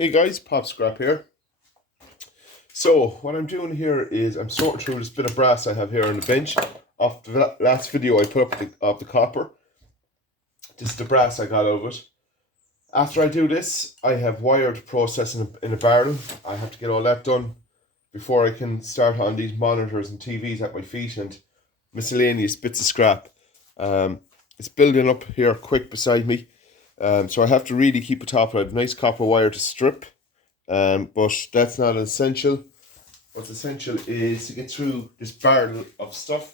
Hey guys, Pop Scrap here. So what I'm doing here is I'm sorting through this bit of brass I have here on the bench. Off the last video I put up of the copper. This is the brass I got out of it. After I do this, I have wired processing in a barrel. I have to get all that done before I can start on these monitors and TVs at my feet and miscellaneous bits of scrap. It's building up here quick beside me. So I have to really keep it top. I have nice copper wire to strip. But that's not essential. What's essential is to get through this barrel of stuff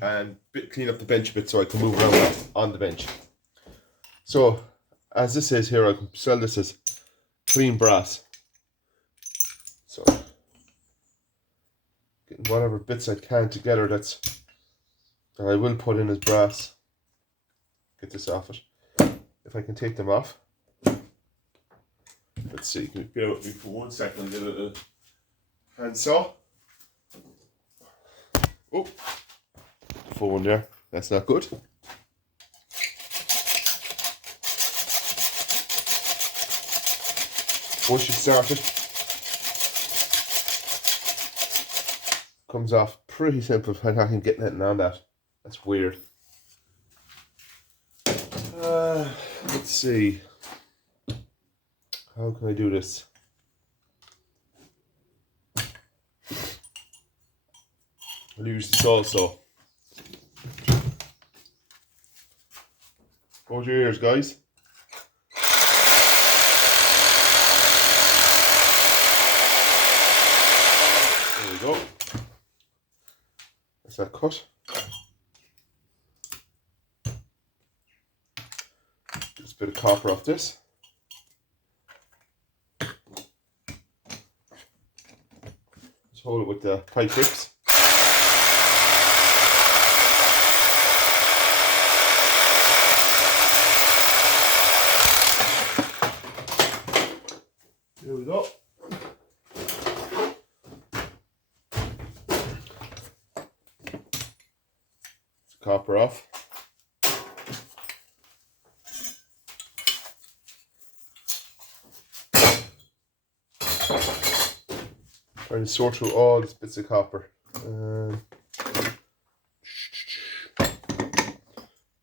and clean up the bench a bit so I can move around on the bench. So, as this is here, I can sell this as clean brass. So, getting whatever bits I can together that I will put in as brass. Get this off it. If I can take them off. Let's see, can you bear with me for 1 second, get a little hand saw. Oh, the phone there, that's not good. Once you start it, comes off pretty simple. I'm not getting anything on that. That's weird. Let's see. How can I do this? I'll use this also. Hold your ears, guys. There we go. That's that cut. Just a bit of copper off this. Hold it with the pipe tips. There we go. It's copper off. Trying to sort through all these bits of copper.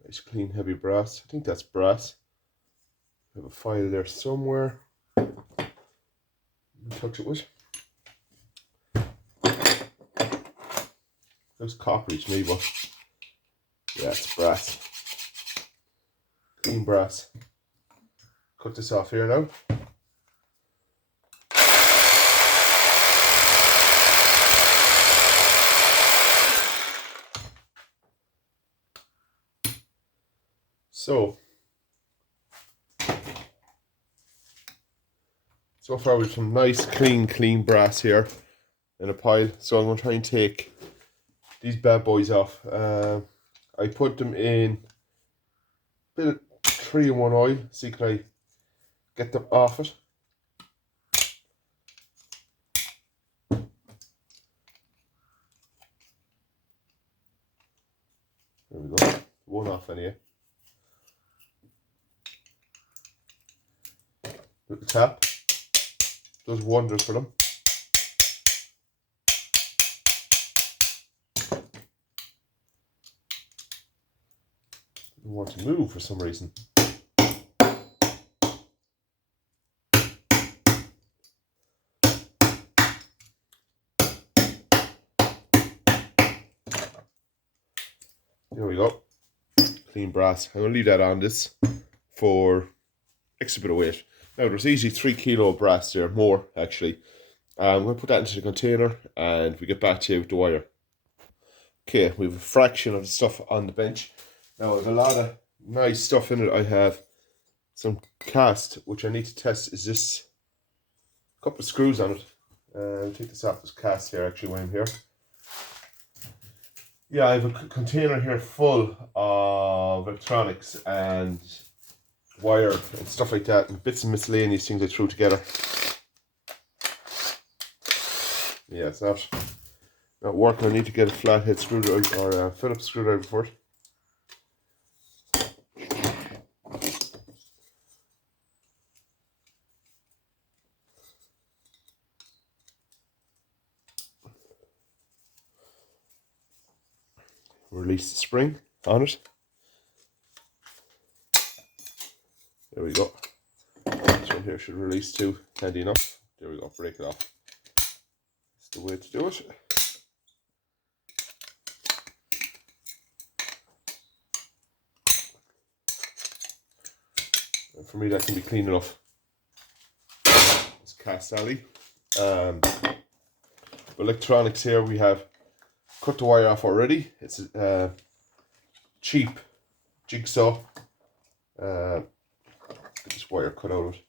Nice clean heavy brass. I think that's brass. I have a file there somewhere. Touch it with. Looks coppery to me, but yeah, it's brass. Clean brass. Cut this off here now. So far we have some nice clean brass here in a pile. So I'm going to try and take these bad boys off. I put them in a bit of 3-in-1 oil. See, can I get them off it? There we go. One off anyway. Little tap. Does wonders for them. Don't want to move for some reason. There we go. Clean brass. I'm going to leave that on this for extra bit of weight. Now there's easily 3 kilo of brass there, more actually. I'm going to put that into the container and we get back to you with the wire. Okay, we have a fraction of the stuff on the bench. Now I have a lot of nice stuff in it. I have some cast, which I need to test. Is this a couple of screws on it? Take this off this cast here actually when I'm here. Yeah, I have a container here full of electronics and wire and stuff like that, and bits of miscellaneous things I threw together. Yeah, it's not working. I need to get a flathead screwdriver or a Phillips screwdriver for it. release the spring on it. There we go. This one here should release too, handy enough. There we go, break it off. That's the way to do it. And for me that can be clean enough. It's cast alley. Electronics here, we have cut the wire off already. It's a cheap jigsaw. Get this wire cut out of it.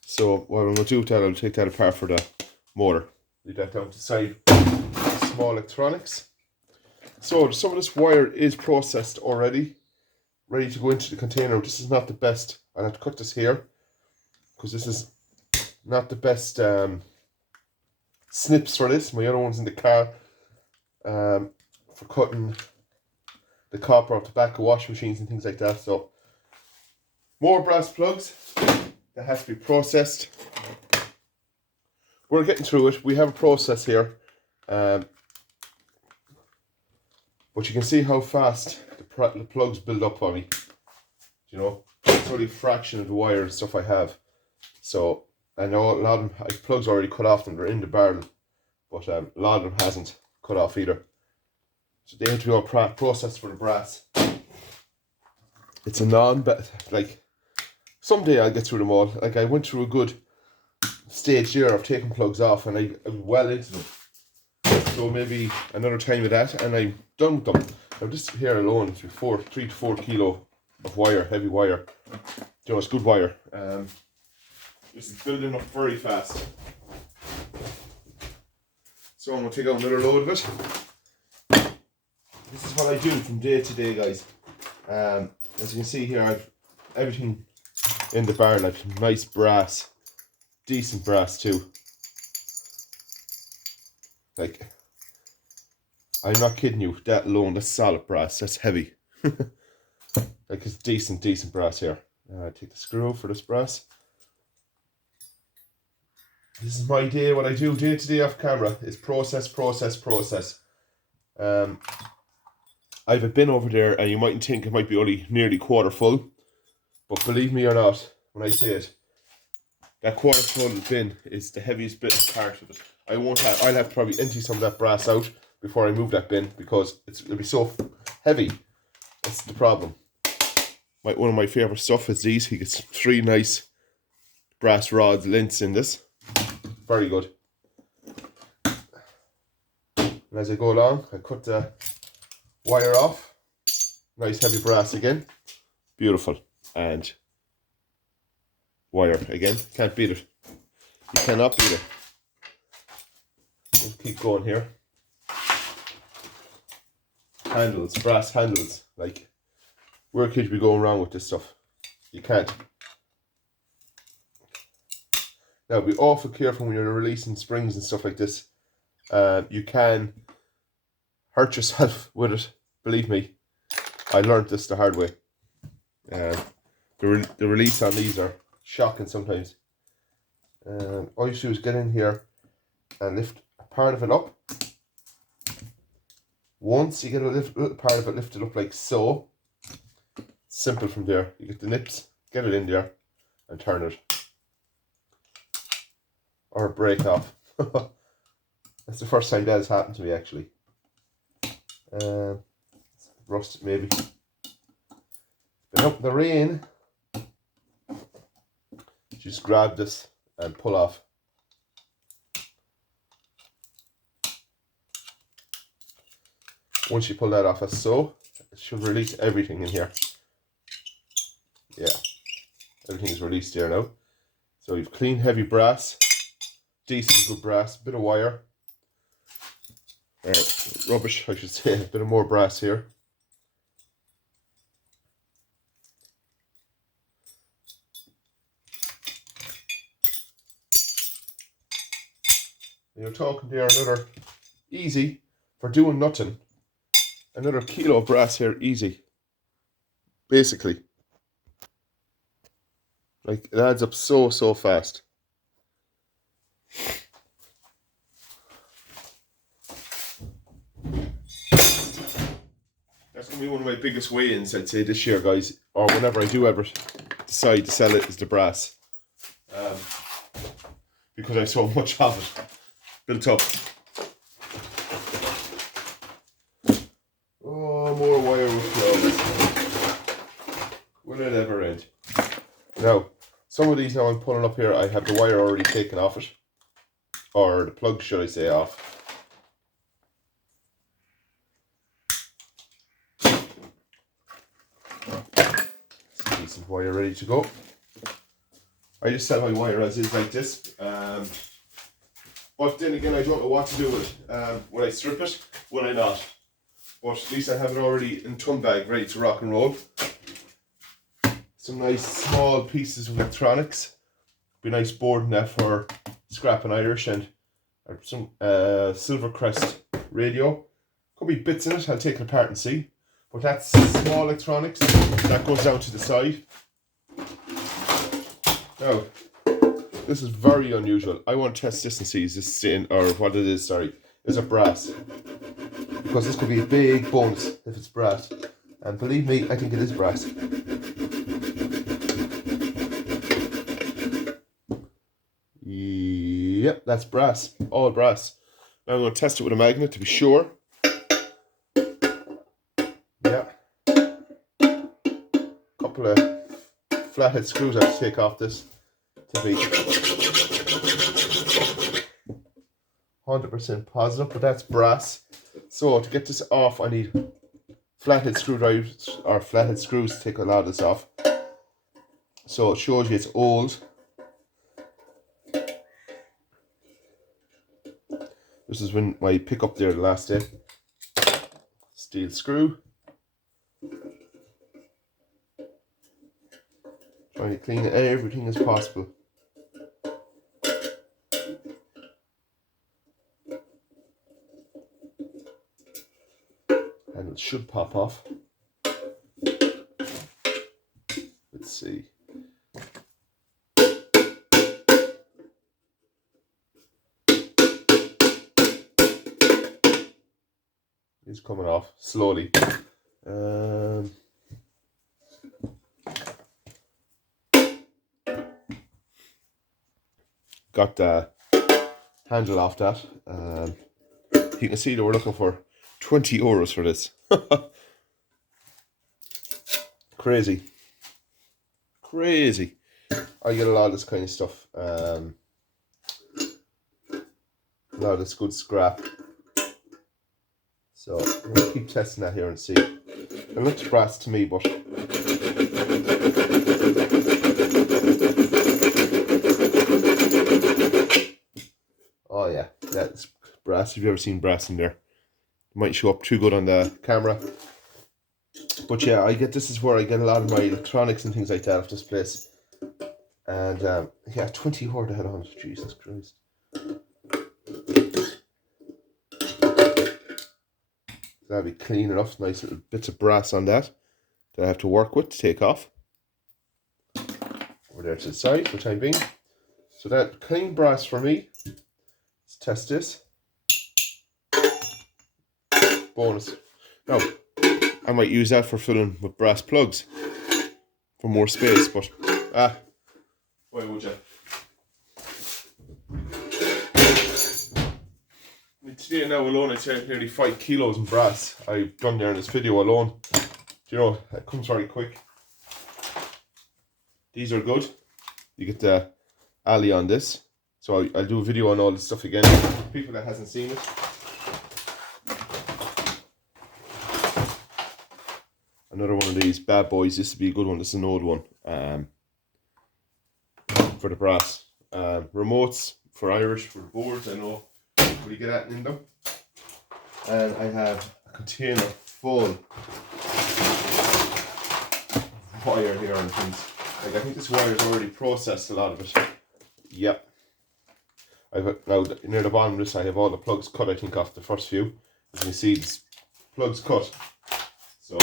So what I'm going to do with that, I'll take that apart for the motor. Leave that down to the side. Small electronics. So some of this wire is processed already, ready to go into the container. This is not the best. I'll have to cut this here because this is not the best snips for this. My other one's in the car for cutting the copper off the back of washing machines and things like that. So more brass plugs that has to be processed. We're getting through it. We have a process here, but you can see how fast the plugs build up on me. You know, it's only a fraction of the wire and stuff I have. So I know a lot of them, plugs already cut off them, they're in the barrel, but a lot of them hasn't cut off either. So they have to be all processed for the brass. It's a like, someday I'll get through them all. Like, I went through a good stage there of taking plugs off and I was well into them. So maybe another time with that and I'm done with them. Now this here alone is 3 to 4 kilo of wire, heavy wire. You know, it's good wire. This is building up very fast. So I'm going to take out another load of it. This is what I do from day to day, guys. As you can see here, I've everything in the barrel. I've nice brass, decent brass too. Like, I'm not kidding you, that alone, that's solid brass, that's heavy. Like, it's decent brass here. Take the screw for this brass. This is my day. What I do day to day off camera is process. I have a bin over there and you mightn't think it might be only nearly quarter full, but believe me or not when I say it, that quarter full bin is the heaviest part of it. I'll have to probably empty some of that brass out before I move that bin because it'll be so heavy. That's the problem. One of my favourite stuff is these. He gets 3 nice brass rods lengths in this. Very good. And as I go along, I cut the wire off. Nice heavy brass again. Beautiful. And wire again. Can't beat it. You cannot beat it. Let's keep going here. Handles, brass handles. Like, where could you be going wrong with this stuff? You can't. Now, be awful careful when you're releasing springs and stuff like this. You can hurt yourself with it. Believe me, I learned this the hard way. The release on these are shocking sometimes. All you do is get in here and lift a part of it up. Once you get a little part of it lifted up like so, simple from there. You get the nips, get it in there, and turn it. Or break off. That's the first time that has happened to me, actually. Rusted maybe. Been out in the rain. Just grab this and pull off. Once you pull that off as so, it should release everything in here. Yeah, everything is released here now. So you've clean heavy brass, decent good brass, bit of wire, rubbish I should say, a bit of more brass here. You're talking there another easy for doing nothing. Another kilo of brass here, easy. Basically. Like, it adds up so fast. gonna be one of my biggest weigh-ins, I'd say, this year, guys, or whenever I do ever decide to sell it, is the brass. Because I have so much of it built up. Oh, more wire with flows. Will it ever end? Now, some of these now I'm pulling up here, I have the wire already taken off it. Or the plug, should I say, off. Some decent wire ready to go. I just sell my wire as is like this. But then again, I don't know what to do with it. Will I strip it? Will I not? But at least I have it already in ton bag, ready to rock and roll. Some nice small pieces of electronics. Be nice board in that for scrapping Irish, and some Silvercrest radio. Could be bits in it, I'll take it apart and see. But that's small electronics. That goes down to the side. Now, this is very unusual. I want to test this and see is this tin, or what it is, sorry. Is it brass? Because this could be a big bonus if it's brass. And believe me, I think it is brass. Yep, that's brass. All brass. Now I'm going to test it with a magnet to be sure. Yeah. Couple of flathead screws I have to take off this to be 100% positive, but that's brass. So to get this off, I need flathead screwdrivers or flathead screws to take a lot of this off. So it shows you it's old. This is when my pickup there the last day. Steel screw. Trying to clean everything as possible. And it should pop off. Let's see. It's coming off slowly. Got the handle off that. You can see that we're looking for 20 euros for this. Crazy. Crazy. I get a lot of this kind of stuff. A lot of this good scrap. So I'm going to keep testing that here and see. It looks brass to me, but oh yeah, that's brass. If you've ever seen brass in there, it might show up too good on the camera. But yeah, I get this is where I get a lot of my electronics and things like that off this place. And yeah, 20 euro to head on. Jesus Christ. That'll be clean enough. Nice little bits of brass on that I have to work with to take off. Over there to the side for the time being. So that clean brass for me. Let's test this. Bonus. Now, I might use that for filling with brass plugs for more space, but why would you? Today now alone, I'd say nearly 5 kilos in brass I've done there in this video alone. Do you know, it comes very quick. These are good. You get the alley on this. So I'll do a video on all this stuff again. People that hasn't seen it. Another one of these bad boys. This would be a good one. This is an old one. For the brass. Remotes for Irish, for the boards, I know. What you get at in them. And I have a container full of wire here and things. Like I think this wire is already processed, a lot of it. Yep. I've now near the bottom of this I have all the plugs cut, I think, off the first few. As you can see, this plugs cut. So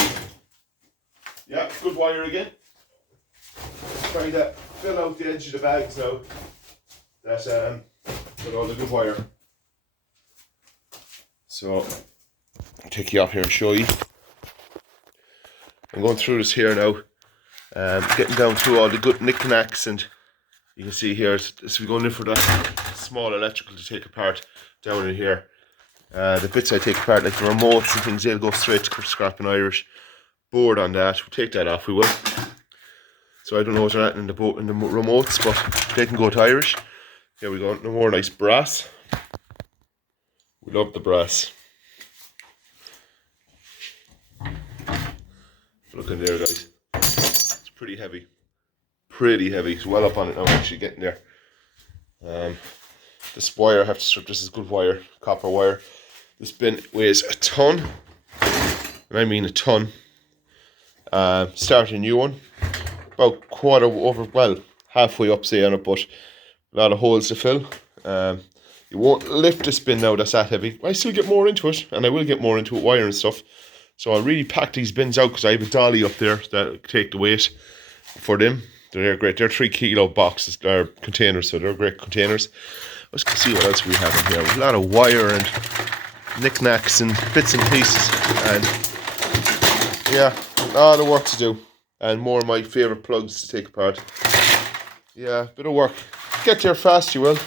yeah, good wire again. Trying to fill out the edge of the bags now. That's with all the good wire. So I'll take you off here and show you. I'm going through this here now, getting down through all the good knickknacks, and you can see here, as we're going in for that small electrical to take apart down in here. The bits I take apart, like the remotes and things, they'll go straight to scrap and Irish. Board on that, we'll take that off, we will. So I don't know what's at in the remotes, but they can go to Irish. Here we go, no more nice brass. We love the brass. Look in there, guys. It's pretty heavy. Pretty heavy. It's well up on it now, actually getting there. This wire, I have to strip. This is good wire, copper wire. This bin weighs a ton, and I mean a ton. Start a new one. About quarter over, well, halfway up, say, on it, but a lot of holes to fill. You won't lift this bin now, that's that heavy. I still get more into it, and I will get more into it, wire and stuff. So I'll really pack these bins out, because I have a dolly up there that'll take the weight for them. They're great. They're 3 kilo boxes, they're containers, so they're great containers. Let's see what else we have in here. We have a lot of wire and knickknacks and bits and pieces, and yeah, a lot of work to do, and more of my favourite plugs to take apart. Yeah, bit of work. Get there fast, you will.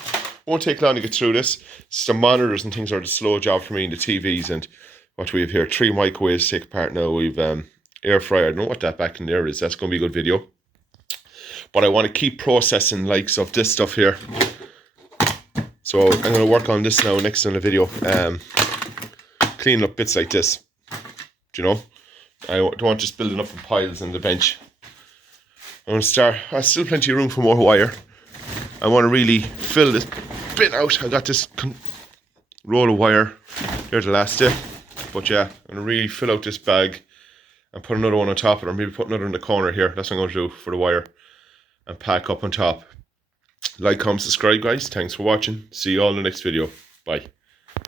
Won't take long to get through this. It's the monitors and things are the slow job for me, and the TVs, and what we have here. 3 microwaves to take apart now. We've air fryer. I don't know what that back in there is. That's going to be a good video. But I want to keep processing likes of this stuff here. So I'm going to work on this now next in the video. Cleaning up bits like this. Do you know? I don't want just building up in piles on the bench. I'm going to start. There's still plenty of room for more wire. I want to really fill this bin out. I got this roll of wire. There's the last step. But yeah, I'm going to really fill out this bag and put another one on top of it, or maybe put another in the corner here. That's what I'm going to do for the wire. And pack up on top. Like, comment, subscribe, guys. Thanks for watching. See you all in the next video. Bye.